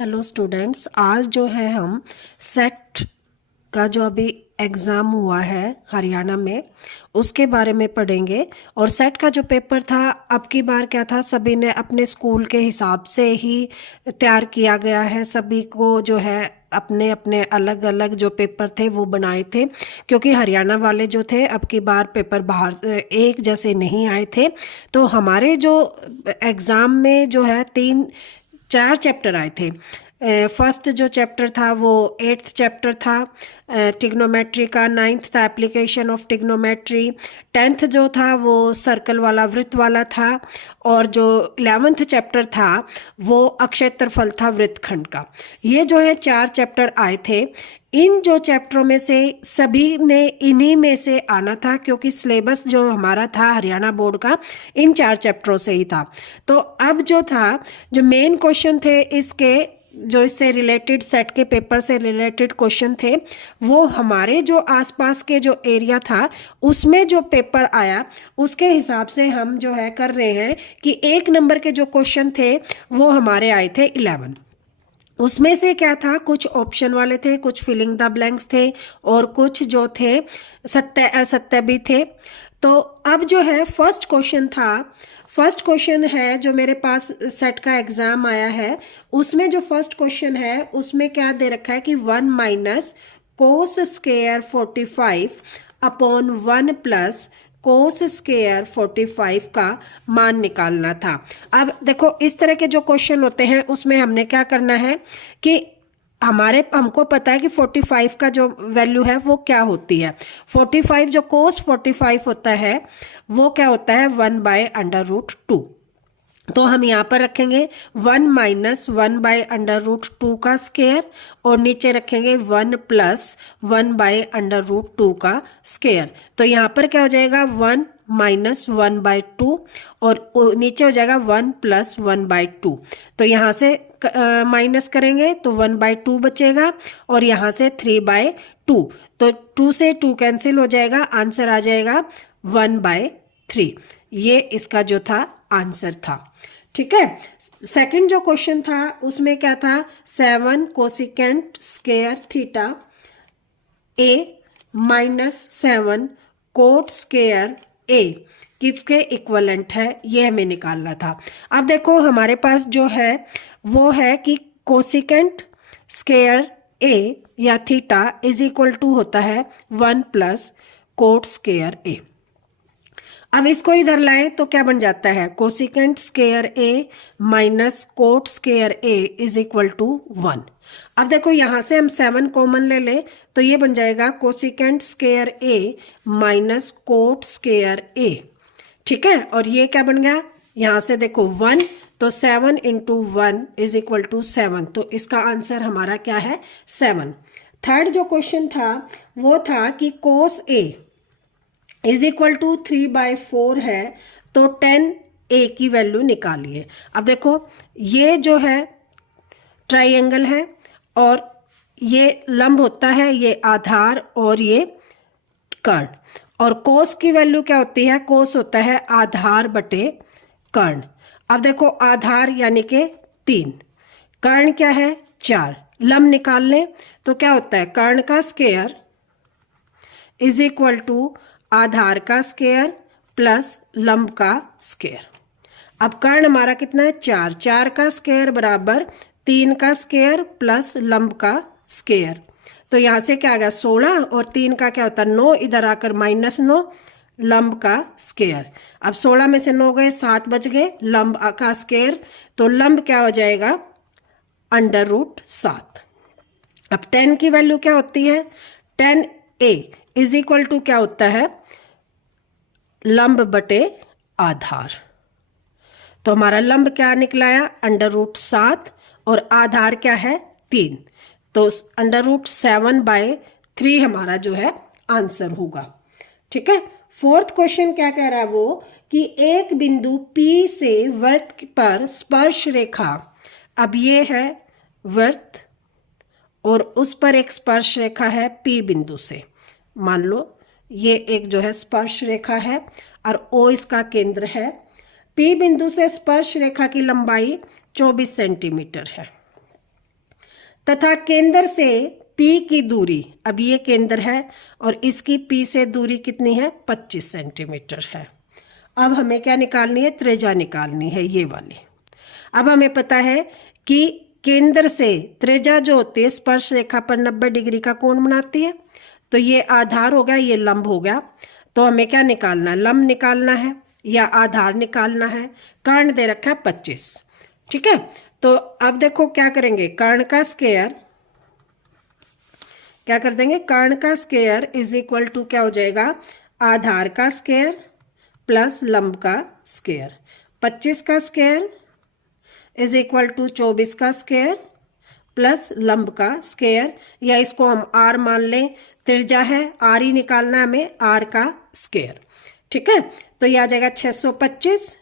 Hello students, आज जो है हम सेट का जो अभी एग्ज़ाम हुआ है हरियाणा में उसके बारे में पढ़ेंगे। और सेट का जो पेपर था अब की बार क्या था, सभी ने अपने स्कूल के हिसाब से ही तैयार किया गया है। सभी को जो है अपने अपने अलग अलग जो पेपर थे वो बनाए थे, क्योंकि हरियाणा वाले जो थे अब की बार पेपर बाहर से एक जैसे नहीं आए थे। तो हमारे जो एग्ज़ाम में जो है 4 चैप्टर आए थे। फर्स्ट जो चैप्टर था वो 8th चैप्टर था टिग्नोमेट्री का, 9th था एप्लीकेशन ऑफ टिग्नोमेट्री, 10th जो था वो सर्कल वाला वृत्त वाला था, और जो 11th चैप्टर था वो अक्षेत्रफल था वृत्तखंड का। ये जो है 4 चैप्टर आए थे। इन जो चैप्टरों में से सभी ने इन्हीं में से आना था, क्योंकि सिलेबस जो हमारा था हरियाणा बोर्ड का इन 4 चैप्टरों से ही था। तो अब जो था, जो मेन क्वेश्चन थे इसके, जो इससे रिलेटेड सेट के पेपर से रिलेटेड क्वेश्चन थे, वो हमारे जो आसपास के जो एरिया था उसमें जो पेपर आया उसके हिसाब से हम जो है कर रहे हैं कि 1 नंबर के जो क्वेश्चन थे वो हमारे आए थे 11। उसमें से क्या था, कुछ ऑप्शन वाले थे, कुछ फिलिंग द ब्लैंक्स थे, और कुछ जो थे सत्य भी थे। तो अब जो है फर्स्ट क्वेश्चन है जो मेरे पास सेट का एग्जाम आया है, उसमें जो फर्स्ट क्वेश्चन है उसमें क्या दे रखा है कि 1 minus cos square 45 upon 1 plus cos square 45 का मान निकालना था। अब देखो, इस तरह के जो क्वेश्चन होते हैं उसमें हमने क्या करना है कि हमको पता है कि 45 का जो वैल्यू है वो क्या होती है। 45 जो कोस 45 होता है वो क्या होता है, 1/√2। तो हम यहाँ पर रखेंगे 1 माइनस 1/√2 का स्क्वायर, और नीचे रखेंगे 1 प्लस 1/√2 का स्क्वायर। तो यहाँ पर क्या हो जाएगा, 1 माइनस 1/2, और नीचे हो जाएगा 1 प्लस 1/2। तो यहाँ से माइनस करेंगे तो 1/2 बचेगा, और यहाँ से 3/2। तो 2 से 2 कैंसिल हो जाएगा, आंसर आ जाएगा 1/3। ये इसका जो था आंसर था। ठीक है। सेकंड जो क्वेश्चन था उसमें क्या था, 7 कोसिकेंट स्क्वायर थीटा ए माइनस 7 कोट स्क्वायर ए किसके इक्वलेंट है, ये हमें निकालना था। अब देखो हमारे पास जो है वो है कि कोसिकेंट स्क्वायर ए या थीटा इज इक्वल टू होता है 1 प्लस कोट स्क्वायर ए। अब इसको इधर लाएं तो क्या बन जाता है, cosecant square A minus cot square A is equal to 1। अब देखो यहाँ से हम 7 कॉमन ले लें तो ये बन जाएगा cosecant square A minus cot square A. ठीक है, और ये क्या बन गया, यहाँ से देखो 1, तो 7 इंटू 1 इज इक्वल टू 7। तो इसका आंसर हमारा क्या है, 7। थर्ड जो क्वेश्चन था वो था कि कोस ए इज इक्वल टू 3/4 है, तो 10 a की वैल्यू निकालिए। अब देखो ये जो है ट्राइंगल है, और ये लंब होता है, ये आधार और ये कर्ण। और कोस की वैल्यू क्या होती है, कोस होता है आधार बटे कर्ण। अब देखो आधार यानी कि 3, कर्ण क्या है 4, लंब निकाल लें तो क्या होता है, कर्ण का स्क्वायर इज इक्वल टू आधार का स्क्वायर प्लस लंब का स्क्वायर। अब कर्ण हमारा कितना है 4, 4 का स्क्वायर बराबर 3 का स्क्वायर प्लस लंब का स्क्वायर। तो यहाँ से क्या आ गया 16, और 3 का क्या होता है 9, इधर आकर -9 लंब का स्क्वायर। अब 16 में से 9 गए, 7 बच गए, लंब का स्क्वायर, तो लंब क्या हो जाएगा √7। अब 10 की वैल्यू क्या होती है, 10a इज इक्वल टू क्या होता है, लंब बटे आधार। तो हमारा लंब क्या निकलाया √7, और आधार क्या है 3, तो √7/3 हमारा जो है आंसर होगा। ठीक है। फोर्थ क्वेश्चन क्या कह रहा है वो कि एक बिंदु P से वृत्त पर स्पर्श रेखा, अब ये है वृत्त और उस पर एक स्पर्श रेखा है P बिंदु से, मान लो ये एक जो है स्पर्श रेखा है और O इसका केंद्र है। P बिंदु से स्पर्श रेखा की लंबाई 24 सेंटीमीटर है। तथा केंद्र से P की दूरी, अब ये केंद्र है और इसकी P से दूरी कितनी है, 25 सेंटीमीटर है। अब हमें क्या निकालनी है, त्रिज्या निकालनी है ये वाली। अब हमें पता है कि केंद्र से त्रिज्या जो होती है स्पर्श रेखा पर 90 डिग्री का कोण बनाती है, तो ये आधार हो गया, ये लंब हो गया। तो हमें क्या निकालना है, लंब निकालना है या आधार निकालना है। कर्ण दे रखा है 25, ठीक है। तो अब देखो क्या करेंगे, कर्ण का स्क्वायर क्या कर देंगे, कर्ण का स्क्वायर इज इक्वल टू क्या हो जाएगा, आधार का स्क्वायर प्लस लंब का स्क्वायर। 25 का स्क्वायर इज इक्वल टू 24 का स्क्वायर प्लस लंब का स्क्वायर, या इसको हम r मान लें, त्रिज्या है r ही निकालना है हमें, r का स्क्वायर, ठीक है। तो ये आ जाएगा 625,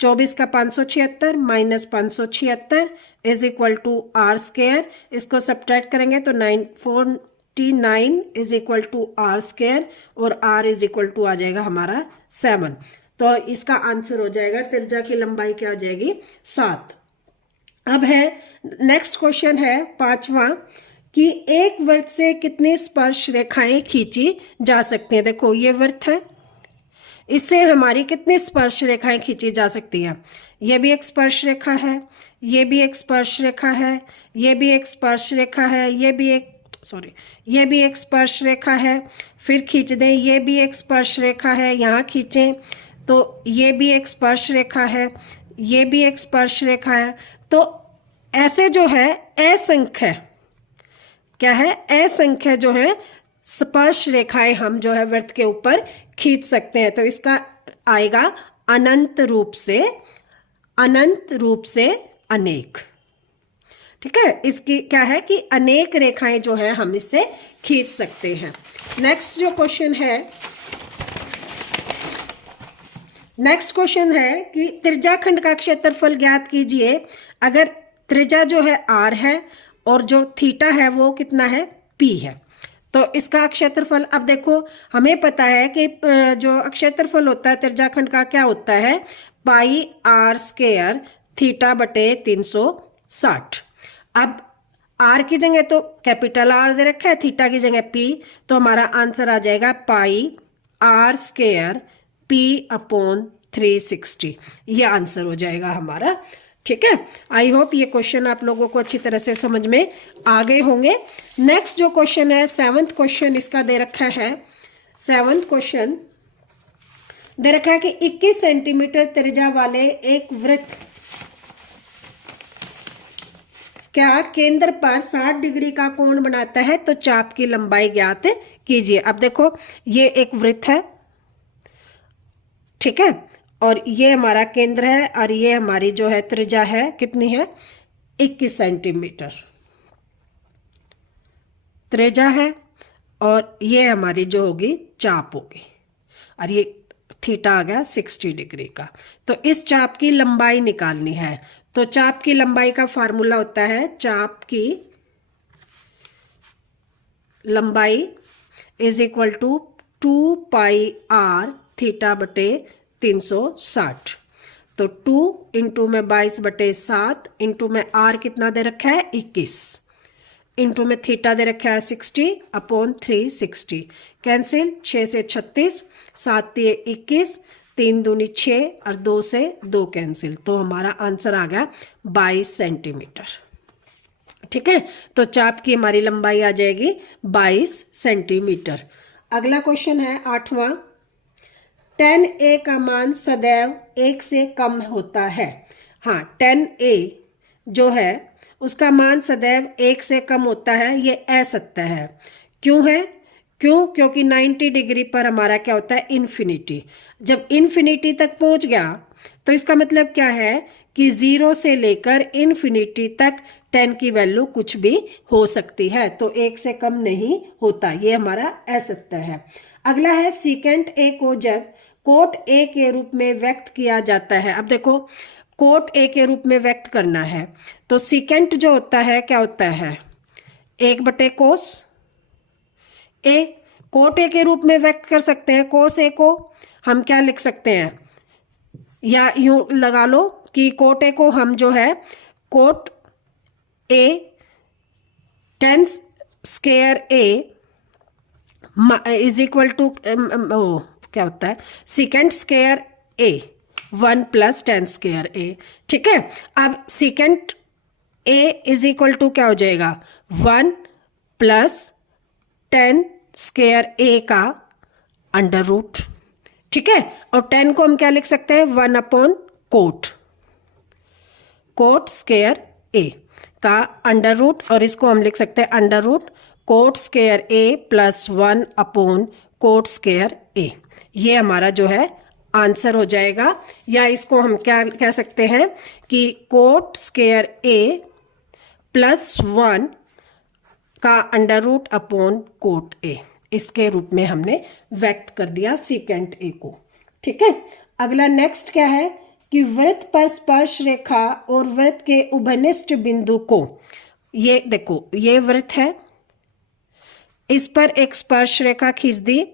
24 का 576 minus 576 is equal to r square. इसको सब्ट्रैक्ट करेंगे तो 949 is equal to r square और r इज इक्वल टू आ जाएगा हमारा 7। तो इसका आंसर हो जाएगा, त्रिज्या की लंबाई क्या हो जाएगी, 7। अब है नेक्स्ट क्वेश्चन है 5वां कि एक वृत्त से कितनी स्पर्श रेखाएं खींची जा सकती हैं। देखो ये वृत्त है, इससे हमारी कितनी स्पर्श रेखाएं खींची जा सकती हैं। ये भी एक स्पर्श रेखा है, ये भी एक स्पर्श रेखा है, ये भी एक स्पर्श रेखा है, ये भी एक स्पर्श रेखा है। फिर खींच दें, ये भी एक स्पर्श रेखा है, यहाँ खींचें तो ये भी एक स्पर्श रेखा है, ये भी एक स्पर्श रेखा है। तो ऐसे जो है असंख्य, क्या है, असंख्य जो है स्पर्श रेखाएं हम जो है वृत्त के ऊपर खींच सकते हैं। तो इसका आएगा अनंत रूप से अनेक, ठीक है। इसकी क्या है कि अनेक रेखाएं जो है हम इससे खींच सकते हैं। नेक्स्ट क्वेश्चन है कि त्रिज्याखंड का क्षेत्रफल ज्ञात कीजिए। अगर त्रिज्या जो है r है और जो थीटा है वो कितना है, p है, तो इसका क्षेत्रफल, अब देखो हमें पता है कि जो क्षेत्रफल होता है त्रिज्याखंड का क्या होता है, पाई r स्क्वायर थीटा बटे 360। अब r की जगह तो कैपिटल R दे रखा है, थीटा की जगह p, तो हमारा आंसर आ जाएगा पाई r स्क्वायर p अपॉन 360। ये आंसर हो जाएगा हमारा, ठीक है। आई होप ये क्वेश्चन आप लोगों को अच्छी तरह से समझ में आ गए होंगे। नेक्स्ट जो क्वेश्चन है 7th क्वेश्चन इसका दे रखा है, 7th क्वेश्चन दे रखा है कि 21 सेंटीमीटर त्रिज्या वाले एक वृत्त क्या केंद्र पर 60 डिग्री का कोण बनाता है, तो चाप की लंबाई ज्ञात कीजिए। अब देखो ये एक वृत्त है, ठीक है, और ये हमारा केंद्र है और ये हमारी जो है त्रिज्या है, कितनी है, 21 सेंटीमीटर त्रिज्या है, और ये हमारी जो होगी चाप होगी, और ये थीटा आ गया 60 डिग्री का। तो इस चाप की लंबाई निकालनी है। तो चाप की लंबाई का फार्मूला होता है, चाप की लंबाई is equal to 2 pi r theta बटे 360। तो 2 इंटू में 22 बटे 7 इंटू में r कितना दे रखा है, 21 इंटू में थीटा दे रखा है 60 अपॉन 360। कैंसिल, 6 से 36, 7 से 21, 3 दूनी 6 और 2 से 2 कैंसिल। तो हमारा आंसर आ गया 22 सेंटीमीटर, ठीक है। तो चाप की हमारी लंबाई आ जाएगी 22 सेंटीमीटर। अगला क्वेश्चन है 8वां, tan a का मान सदैव 1 से कम होता है। हाँ, tan a जो है उसका मान सदैव 1 से कम होता है, ये असत्य है। क्यों है, क्योंकि 90 डिग्री पर हमारा क्या होता है, इन्फिनिटी। जब इन्फिनिटी तक पहुंच गया तो इसका मतलब क्या है कि 0 से लेकर इन्फिनिटी तक tan की वैल्यू कुछ भी हो सकती है, तो 1 से कम नहीं होता, ये हमारा असत्य है। अगला है सीकेंट a को जब कोट a के रूप में व्यक्त किया जाता है। अब देखो कोट a के रूप में व्यक्त करना है तो सीकेंट जो होता है क्या होता है, 1 बटे कोस a। कोट a के रूप में व्यक्त कर सकते हैं। कोस a को हम क्या लिख सकते हैं, या यूं लगा लो कि कोट a को हम जो है cot a 10 square A is equal to क्या होता है second square A 1 plus 10 square A. ठीक है, अब second A is equal to क्या हो जाएगा 1 प्लस 10 स्क्वायर ए का अंडर रूट। ठीक है, और 10 को हम क्या लिख सकते हैं 1 अपॉन कोट स्क्वायर ए का अंडर रूट, और इसको हम लिख सकते हैं अंडर रूट कोट स्क्वायर ए प्लस 1 अपॉन कोट स्क्वायर ए। ये हमारा जो है आंसर हो जाएगा, या इसको हम क्या कह सकते हैं कि कोट स्क्वायर ए प्लस 1 का under root upon cot A, इसके रूप में हमने व्यक्त कर दिया सेकेंड ए को। ठीक है, अगला नेक्स्ट क्या है कि वृत्त पर स्पर्श रेखा और वृत्त के उभयनिष्ठ बिंदु को, ये देखो ये वृत्त है, इस पर एक स्पर्श रेखा खींच दी,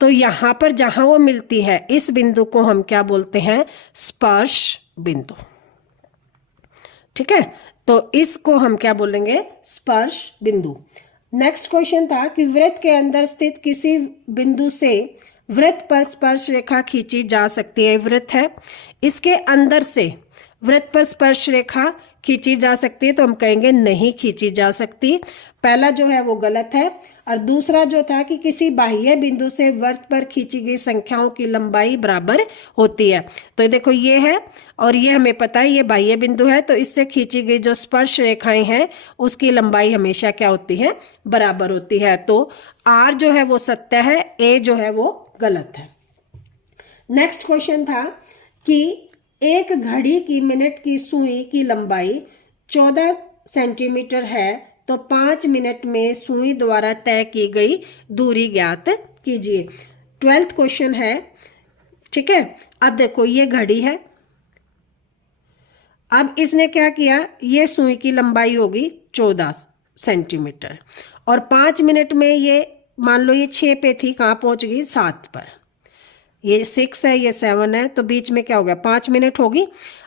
तो यहां पर जहां वो मिलती है इस बिंदु को हम क्या बोलते हैं स्पर्श बिंदु। ठीक है, तो इसको हम क्या बोलेंगे स्पर्श बिंदु। नेक्स्ट क्वेश्चन था कि वृत्त के अंदर स्थित किसी बिंदु से वृत्त पर स्पर्श रेखा खींची जा सकती है। वृत्त है, इसके अंदर से वृत्त पर स्पर्श रेखा खींची जा सकती है, तो हम कहेंगे नहीं खींची जा सकती। पहला जो है वो गलत है, और दूसरा जो था कि किसी बाह्य बिंदु से वृत्त पर खींची गई संख्याओं की लंबाई बराबर होती है। तो देखो ये है, और ये हमें पता है ये बाह्य बिंदु है, तो इससे खींची गई जो स्पर्श रेखाएं हैं उसकी लंबाई हमेशा क्या होती है बराबर होती है। तो आर जो है वो सत्य है, ए जो है वो गलत है। नेक्स्ट क्वेश्चन था कि एक घड़ी की मिनट की सुई की लंबाई 14 सेंटीमीटर है, तो 5 मिनट में सुई द्वारा तय की गई दूरी ज्ञात कीजिए। 12th क्वेश्चन है। ठीक है, अब देखो ये घड़ी है, अब इसने क्या किया, ये सुई की लंबाई होगी 14 सेंटीमीटर, और 5 मिनट में ये मान लो ये 6 पे थी, कहाँ पहुंच गई 7 पर, ये 6 है ये 7 है, तो बीच में क्या हो गया 5 मिनट होगी।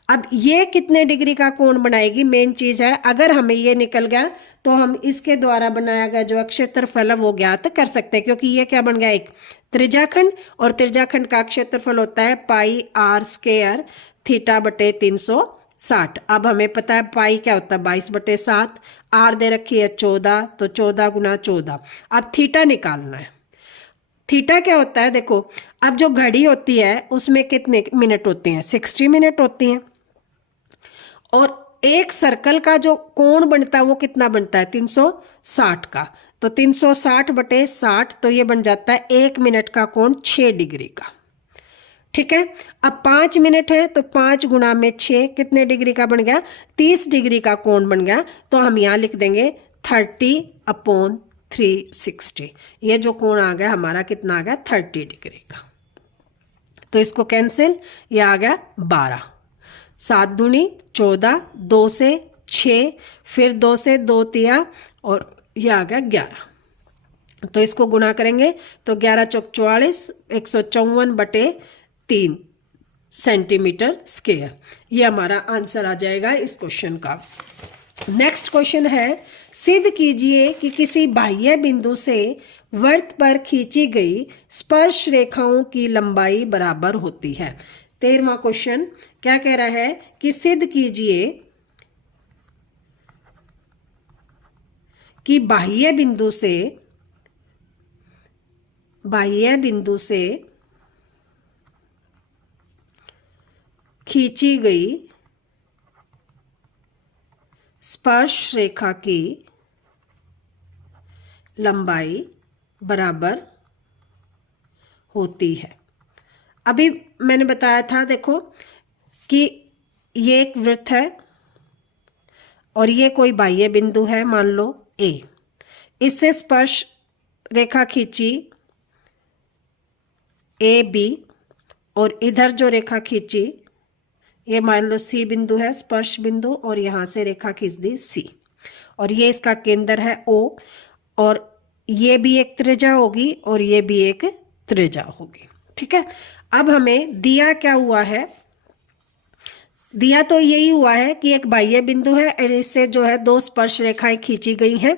अब ये कितने डिग्री का कोण बनाएगी, मेन चीज है। अगर हमें ये निकल गया तो हम इसके द्वारा बनाया गया जो क्षेत्रफल है वो ज्ञात कर सकते हैं, क्योंकि ये क्या बन गया एक त्रिज्याखंड, और त्रिज्याखंड का क्षेत्रफल होता है पाई आर स्क्वायर थीटा बटे 360। अब हमें पता है पाई क्या होता है 22/7, आर दे रखी है 14, तो 14 गुना 14। अब थीटा निकालना है। थीटा क्या होता है, देखो अब जो घड़ी होती है उसमें कितने मिनट होती हैं 60 मिनट होती हैं, और एक सर्कल का जो कोण बनता है वो कितना बनता है 360 का, तो 360/60, तो ये बन जाता है 1 मिनट का कोण 6 डिग्री का। ठीक है, अब 5 मिनट है तो 5 गुना में 6 कितने डिग्री का बन गया 30 डिग्री का कोण बन गया, तो हम यहाँ लिख देंगे 30/360। ये जो कोण आ गया हमारा कितना आ गया 30 डिग्री का, तो इसको कैंसिल, ये आ गया 12, 7 दूनी 14, 2 से 6, फिर 2 से 2 तिया, और ये आ गया 11। तो इसको गुना करेंगे तो 11 चौक 44, 154/3 सेंटीमीटर स्क्वायर, ये हमारा आंसर आ जाएगा इस क्वेश्चन का। नेक्स्ट क्वेश्चन है, सिद्ध कीजिए कि किसी बाह्य बिंदु से वृत्त पर खींची गई स्पर्श रेखाओं की लंबाई बराबर होती है। 13वां क्वेश्चन क्या कह रहा है कि सिद्ध कीजिए कि बाह्य बिंदु से खींची गई स्पर्श रेखा की लंबाई बराबर होती है। अभी मैंने बताया था देखो कि ये एक वृत्त है और ये कोई बाह्य बिंदु है, मान लो ए, इससे स्पर्श रेखा खींची ए बी, और इधर जो रेखा खींची ये मान लो सी बिंदु है स्पर्श बिंदु, और यहाँ से रेखा खींच दी सी, और ये इसका केंद्र है ओ, और ये भी एक त्रिज्या होगी और ये भी एक त्रिज्या होगी। ठीक है, अब हमें दिया क्या हुआ है, दिया तो यही हुआ है कि एक बाह्य बिंदु है और इससे जो है 2 स्पर्श रेखाएं खींची गई हैं।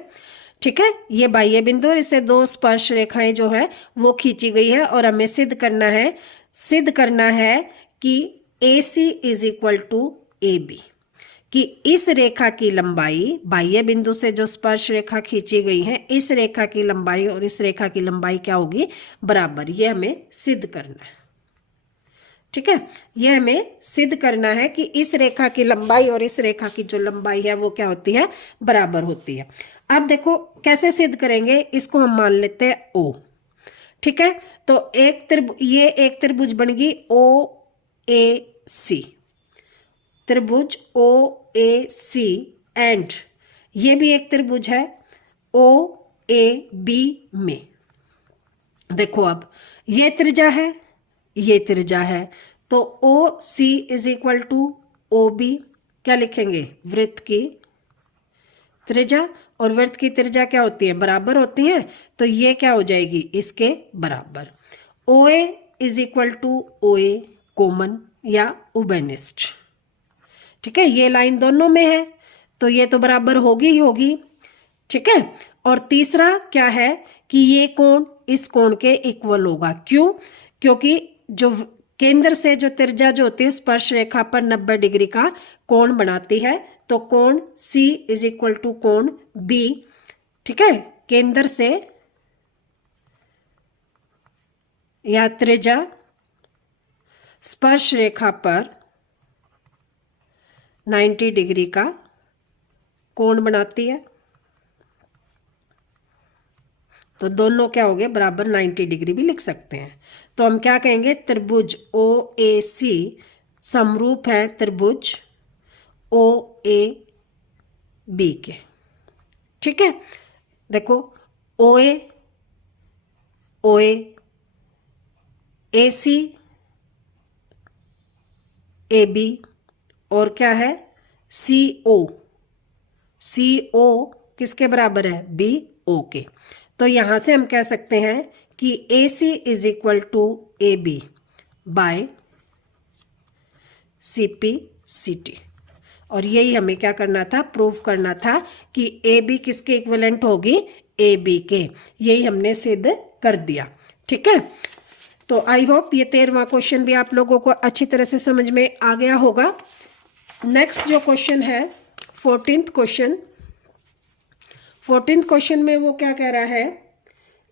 ठीक है, ये बाह्य बिंदु और इससे दो स्पर्श रेखाएं जो है वो खींची गई है और हमें सिद्ध करना है कि AC is equal to AB, कि इस रेखा की लंबाई, बाह्य बिंदु से जो स्पर्श रेखा खींची गई है, इस रेखा की लंबाई और इस रेखा की लंबाई क्या होगी, बराबर। ये हमें सिद्ध करना है। ठीक है, ये हमें सिद्ध करना है कि इस रेखा की लंबाई और इस रेखा की जो लंबाई है वो क्या होती है, बराबर होती है। अब देखो कैसे सिद्ध करेंगे, इसको हम मान लेते हैं O। ठीक है, तो ये एक त्रिभुज बन गई OAC, त्रिभुज OAC, एंड ये भी एक त्रिभुज है OAB में। देखो अब ये त्रिज्या है, ये त्रिज्या है, तो OC is equal to OB, क्या लिखेंगे, वृत्त की त्रिज्या, और वृत्त की त्रिज्या क्या होती है, बराबर होती है, तो ये क्या हो जाएगी, इसके बराबर। OA is equal to OA common या उभयनिष्ठ। ठीक है, ये लाइन दोनों में है तो ये तो बराबर होगी ही होगी। ठीक है, और तीसरा क्या है कि ये कोण इस कोण के इक्वल होगा। क्यों, क्योंकि जो केंद्र से जो त्रिज्या जो होती है स्पर्श रेखा पर 90 डिग्री का कोण बनाती है, तो कोण C इज इक्वल टू कोण B। ठीक है, केंद्र से या त्रिज्या स्पर्श रेखा पर 90 डिग्री का कोण बनाती है, तो दोनों क्या हो गए, बराबर 90 डिग्री भी लिख सकते हैं। तो हम क्या कहेंगे, त्रिभुज OAC समरूप है त्रिभुज OAB के। ठीक है, देखो OA OA AC AB और क्या है CO CO किसके बराबर है, BO के। तो यहां से हम कह सकते हैं कि AC is equal to AB by CP CT, और यही हमें क्या करना था, प्रूव करना था कि AB किसके इक्विवेलेंट होगी, AB के। यही हमने सिद्ध कर दिया। ठीक है, तो आई होप ये 13वां क्वेश्चन भी आप लोगों को अच्छी तरह से समझ में आ गया होगा। नेक्स्ट जो क्वेश्चन है 14th क्वेश्चन, 14th क्वेश्चन में वो क्या कह रहा है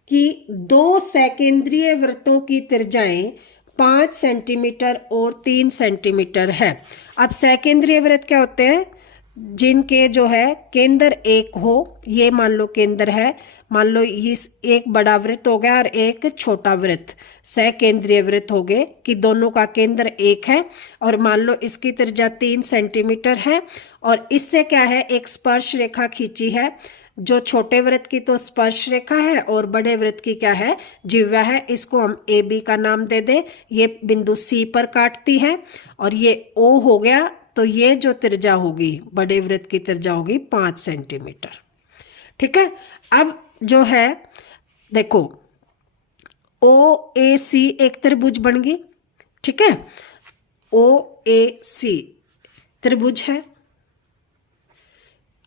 कि दो सकेंद्रीय वृत्तों की त्रिज्याएं 5 सेंटीमीटर और 3 सेंटीमीटर है। अब सकेंद्रीय वृत्त क्या होते हैं, जिनके जो है केंद्र एक हो, ये मान लो केंद्र है, मान लो इस एक बड़ा वृत्त हो गया और एक छोटा वृत्त, सकेंद्रीय वृत्त हो गए कि दोनों का केंद्र एक है, और मान लो इसकी त्रिज्या 3 सेंटीमीटर है, और इससे क्या है, एक स्पर्श रेखा खींची है, जो छोटे वृत्त की तो स्पर्श रेखा है और बड़े वृत्त की क्या है, जिह्वा है। इसको हम AB का नाम दे दें। ये बिंदु C पर काटती है और ये O हो गया, तो ये जो त्रिज्या होगी बड़े वृत्त की त्रिज्या होगी 5 सेंटीमीटर। ठीक है, अब जो है देखो OAC एक त्रिभुज बन गई। ठीक है, OAC त्रिभुज है।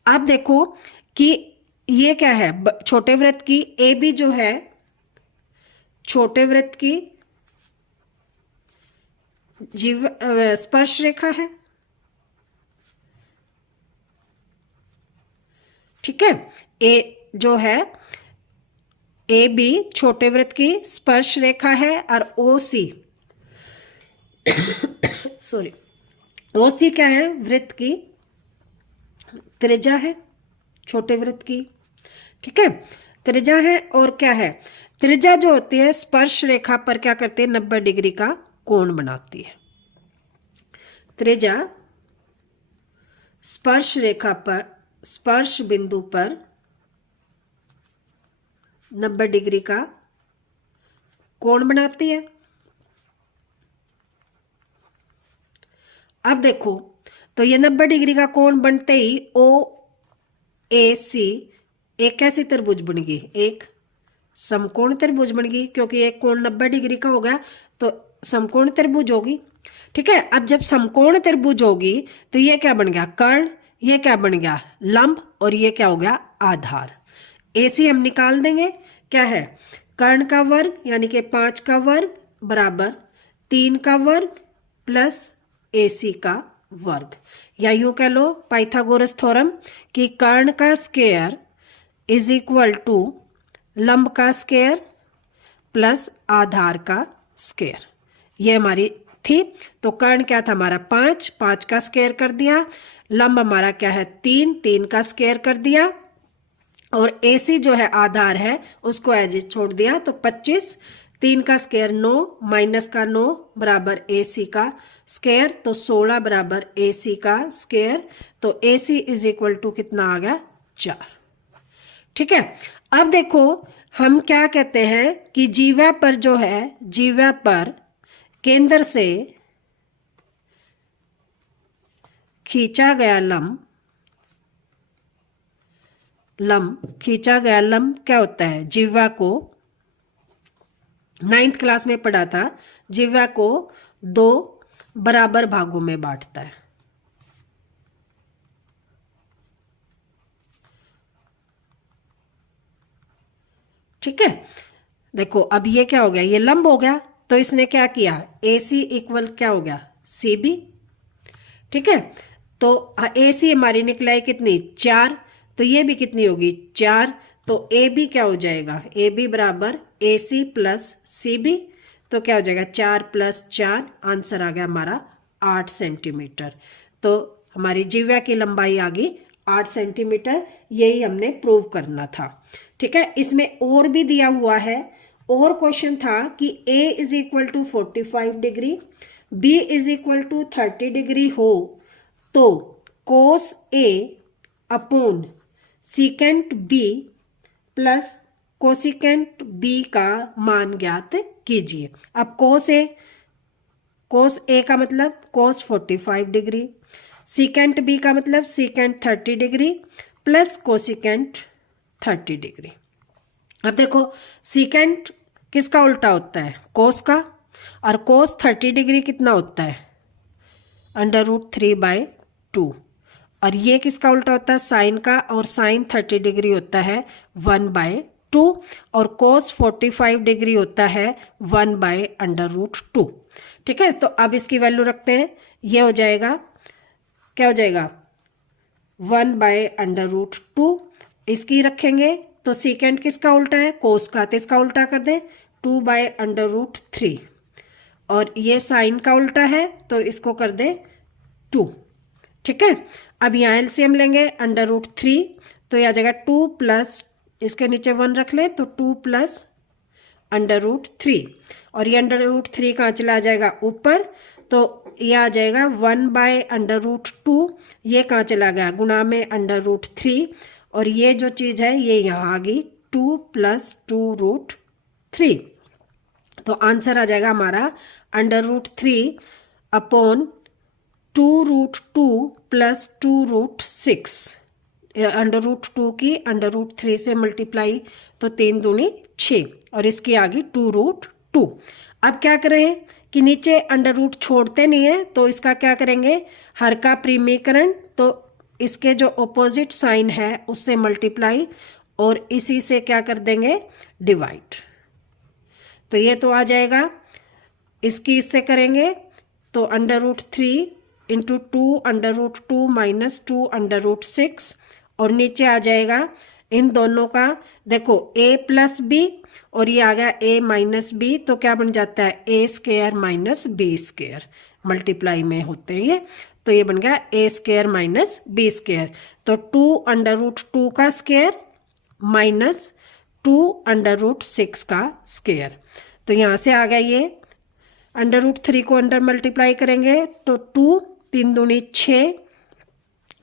अब देखो कि ये क्या है, छोटे वृत्त की AB जो है छोटे वृत्त की स्पर्श रेखा है। ठीक है, A जो है AB छोटे वृत्त की स्पर्श रेखा है, और OC सॉरी OC क्या है, वृत्त की त्रिज्या है, छोटे वृत्त की। ठीक है, त्रिज्या है, और क्या है, त्रिज्या जो होती है स्पर्श रेखा पर क्या करती है, 90 डिग्री का कोण बनाती है। त्रिज्या स्पर्श रेखा पर, स्पर्श बिंदु पर 90 डिग्री का कोण बनाती है। अब देखो तो ये 90 डिग्री का कोण बनते ही OAC एक कैसी त्रिभुज बन गई, एक समकोण त्रिभुज बन गई, क्योंकि एक कोण 90 डिग्री का हो गया तो समकोण त्रिभुज होगी। ठीक है, अब जब समकोण त्रिभुज होगी तो ये क्या बन गया, कर्ण, ये क्या बन गया, लंब, और ये क्या हो गया, आधार। AC हम निकाल देंगे, क्या है, कर्ण का वर्ग यानी कि 5 का वर्ग बराबर 3 का वर्ग प्लस AC का वर्ग, या यूं कह लो पाइथागोरस थ्योरम कि कर्ण का स्क्वायर इज इक्वल टू लंब का स्क्वायर प्लस आधार का स्क्वायर। ये हमारी थी। तो कर्ण क्या था हमारा 5, 5 का स्क्वायर कर दिया, लंब हमारा क्या है 3, 3 का स्क्वायर कर दिया, और AC जो है आधार है उसको एज इट छोड़ दिया। तो 25, 3 का स्क्वायर 9 माइनस का 9 बराबर AC का स्क्वायर, तो 16 बराबर AC का स्क्वायर। तो AC इज इक्वल टू कितना आ गया 4। ठीक है, अब देखो हम क्या कहते हैं कि जीवा पर जो है, जीवा पर केंद्र से खींचा गया लंब खींचा गया लंब क्या होता है, जिह्वा को 9th क्लास में पढ़ा था, जिह्वा को 2 बराबर भागों में बांटता है। ठीक है, देखो अब ये क्या हो गया, ये लंब हो गया, तो इसने क्या किया, AC इक्वल क्या हो गया CB। ठीक है, तो AC हमारी निकलाई कितनी 4, तो ये भी कितनी होगी 4, तो AB क्या हो जाएगा, AB बराबर AC प्लस CB, तो क्या हो जाएगा 4 प्लस 4, आंसर आ गया हमारा 8 सेंटीमीटर। तो हमारी जिह्वा की लंबाई आ गई 8 सेंटीमीटर, यही हमने प्रूव करना था। ठीक है, इसमें और भी दिया हुआ है, और क्वेश्चन था कि A is equal to 45 degree, B is equal to 30 degree हो तो cos A upon secant B plus cosecant B का मान ज्ञात कीजिए। अब कोस A का मतलब कोस 45 डिग्री, सीकेंट B का मतलब secant 30 degree plus cosecant 30 degree. अब देखो सीकेंट किसका उल्टा होता है, कोस का, और कोस 30 डिग्री कितना होता है √3/2, और ये किसका उल्टा होता है साइन का, और साइन 30 डिग्री होता है 1/2, और कोस 45 डिग्री होता है 1/√2। ठीक है, तो अब इसकी वैल्यू रखते हैं, ये हो जाएगा क्या हो जाएगा 1/√2, इसकी रखेंगे तो सीकेंट किसका उल्टा है कोस का, तो इसका उल्टा कर दें 2/√3, और ये साइन का उल्टा है तो इसको कर दें 2। ठीक है, अब यहाँ एलसीएम लेंगे √3, तो यह आ जाएगा 2 प्लस इसके नीचे 1 रख ले, तो 2 प्लस √3, और ये √3 कहाँ चला जाएगा ऊपर, तो ये आ जाएगा 1/√2, ये कहाँ चला गया गुणा में √3, और ये जो चीज़ है ये यहाँ आ गई 2 प्लस 2√3, तो आंसर आ जाएगा हमारा √3 अपॉन 2√2 प्लस 2√6, √2 की √3 से मल्टीप्लाई, तो 3 दूनी 6, और इसकी आ गई 2√2। अब क्या करें कि नीचे अंडर छोड़ते नहीं है, तो इसका क्या करेंगे हर का प्रीमीकरण, तो इसके जो ऑपोजिट साइन है उससे मल्टीप्लाई, और इसी से क्या कर देंगे डिवाइड, तो ये तो आ जाएगा, इसकी इससे करेंगे तो √3 इंटू 2 √2 माइनस 2 √6, और नीचे आ जाएगा इन दोनों का, देखो a प्लस बी और ये आ गया a माइनस बी, तो क्या बन जाता है a² माइनस b², मल्टीप्लाई में होते हैं ये, तो ये बन गया a² माइनस b², तो 2 √2 का स्क्वायर माइनस 2 √6 का स्क्वायर, तो यहाँ से आ गया ये √3 को अंडर मल्टीप्लाई करेंगे तो 2 3 दूनी 6,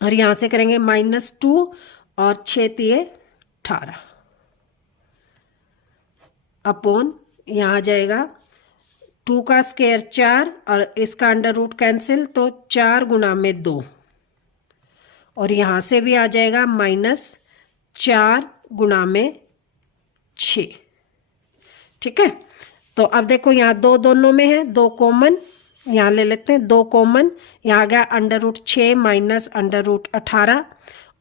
और यहाँ से करेंगे -2 और 6 तिये 18 अपॉन यहाँ आ जाएगा 2 का स्क्वायर 4 और इसका √ कैंसिल, तो 4 गुना में 2, और यहाँ से भी आ जाएगा -4 गुना में 6। ठीक है, तो अब देखो यहाँ 2 दोनों में है, 2 कॉमन यहाँ ले लेते हैं, 2 कॉमन, यहाँ आ गया √6 माइनस √18,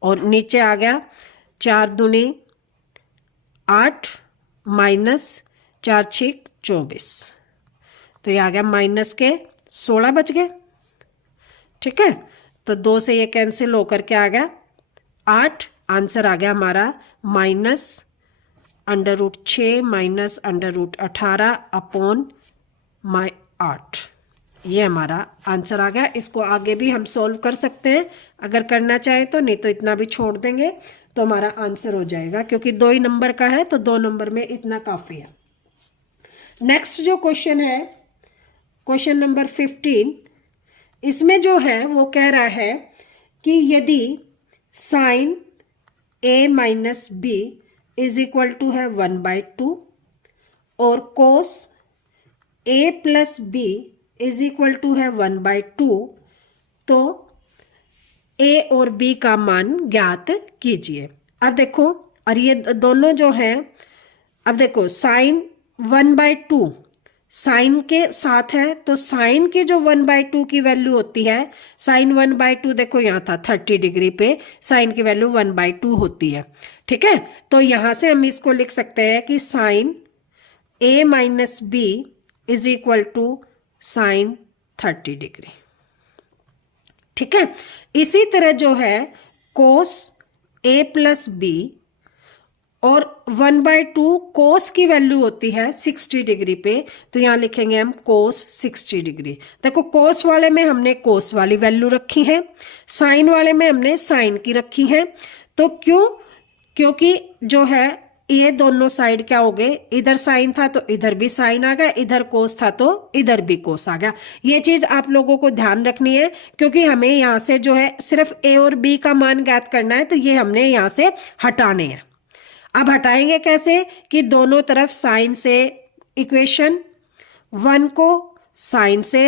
और नीचे आ गया 4 दूनी 8 माइनस 4 6 24, तो ये आ गया माइनस के 16 बच गए। ठीक है, तो 2 से ये कैंसिल होकर के आ गया 8, आंसर आ गया हमारा माइनस √6 माइनस √18 अपॉन 8, ये हमारा आंसर आ गया। इसको आगे भी हम सॉल्व कर सकते हैं अगर करना चाहे तो, नहीं तो इतना भी छोड़ देंगे तो हमारा आंसर हो जाएगा, क्योंकि 2 ही नंबर का है तो 2 नंबर में इतना काफ़ी है। नेक्स्ट जो क्वेश्चन है, क्वेश्चन नंबर 15, इसमें जो है वो कह रहा है कि यदि sine a minus B is equal to है 1/2 और cos a plus B is equal to है 1/2, तो a और b का मान ज्ञात कीजिए। अब देखो, और ये दोनों जो हैं, अब देखो साइन 1/2 साइन के साथ है, तो साइन की जो 1/2 की वैल्यू होती है, साइन 1/2 देखो यहाँ था 30 डिग्री पे, साइन की वैल्यू 1/2 होती है। ठीक है, तो यहाँ से हम इसको लिख सकते हैं कि sine a minus B is equal to sine 30 degree. ठीक है, इसी तरह जो है कोस a प्लस बी और 1/2 कोस की वैल्यू होती है 60 डिग्री पे, तो यहां लिखेंगे हम कोस 60 डिग्री। देखो कोस वाले में हमने कोस वाली वैल्यू रखी है, साइन वाले में हमने साइन की रखी है। तो क्योंकि जो है ये दोनों साइड क्या हो गए, इधर साइन था तो इधर भी साइन आ गया, इधर कोस था तो इधर भी कोस आ गया। ये चीज आप लोगों को ध्यान रखनी है, क्योंकि हमें यहाँ से जो है सिर्फ a और b का मान ज्ञात करना है, तो ये हमने यहाँ से हटाने हैं। अब हटाएंगे कैसे, कि दोनों तरफ साइन से इक्वेशन 1 को साइन से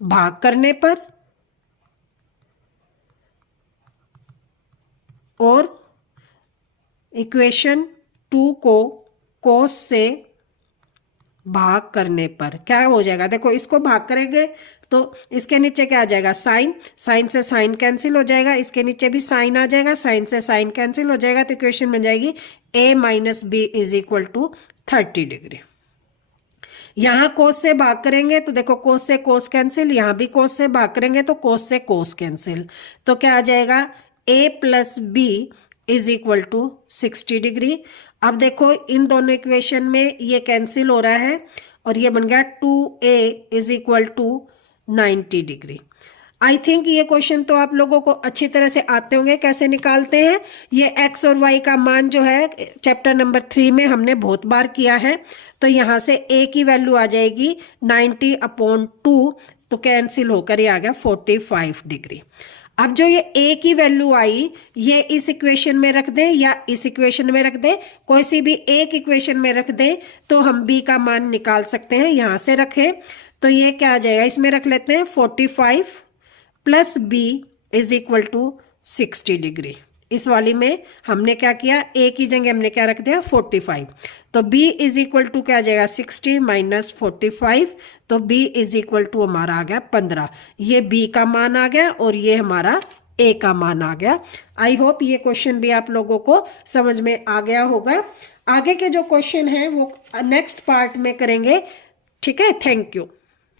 भाग करने पर और इक्वेशन 2 को कोस से भाग करने पर क्या हो जाएगा, देखो इसको भाग करेंगे तो इसके नीचे क्या आ जाएगा, साइन, साइन से साइन कैंसिल हो जाएगा, इसके नीचे भी साइन आ जाएगा, साइन से साइन कैंसिल हो जाएगा, तो इक्वेशन बन जाएगी a minus B is equal to 30 degree. यहां कोस से भाग करेंगे तो देखो कोस से कोस कैंसिल, यहां भी कोस से भाग करेंगे तो कोस से कोस कैंसिल, तो क्या आ जाएगा a plus B is equal to 60 degree. अब देखो इन दोनों इक्वेशन में ये कैंसिल हो रहा है और ये बन गया 2a is equal to 90 degree. I think ये क्वेश्चन तो आप लोगों को अच्छी तरह से आते होंगे कैसे निकालते हैं। ये x और y का मान जो है चैप्टर नंबर 3 में हमने बहुत बार किया है, तो यहाँ से a की वैल्यू आ जाएगी 90/2, तो कैंसिल होकर ये आ गया 45 डिग्री। अब जो ये a की वैल्यू आई, ये इस इक्वेशन में रख दें या इस इक्वेशन में रख दें, कोई सी भी एक इक्वेशन में रख दें तो हम b का मान निकाल सकते हैं। यहां से रखें तो ये क्या आ जाएगा, इसमें रख लेते हैं 45 plus b is equal to 60 degree. इस वाली में हमने क्या किया, a की जगह हमने क्या रख दिया 45, तो b इज इक्वल टू क्या आ जाएगा 60 माइनस 45, तो b इज इक्वल टू हमारा आ गया 15। ये b का मान आ गया और ये हमारा a का मान आ गया। आई होप ये क्वेश्चन भी आप लोगों को समझ में आ गया होगा। आगे के जो क्वेश्चन है वो नेक्स्ट पार्ट में करेंगे। ठीक है, थैंक यू।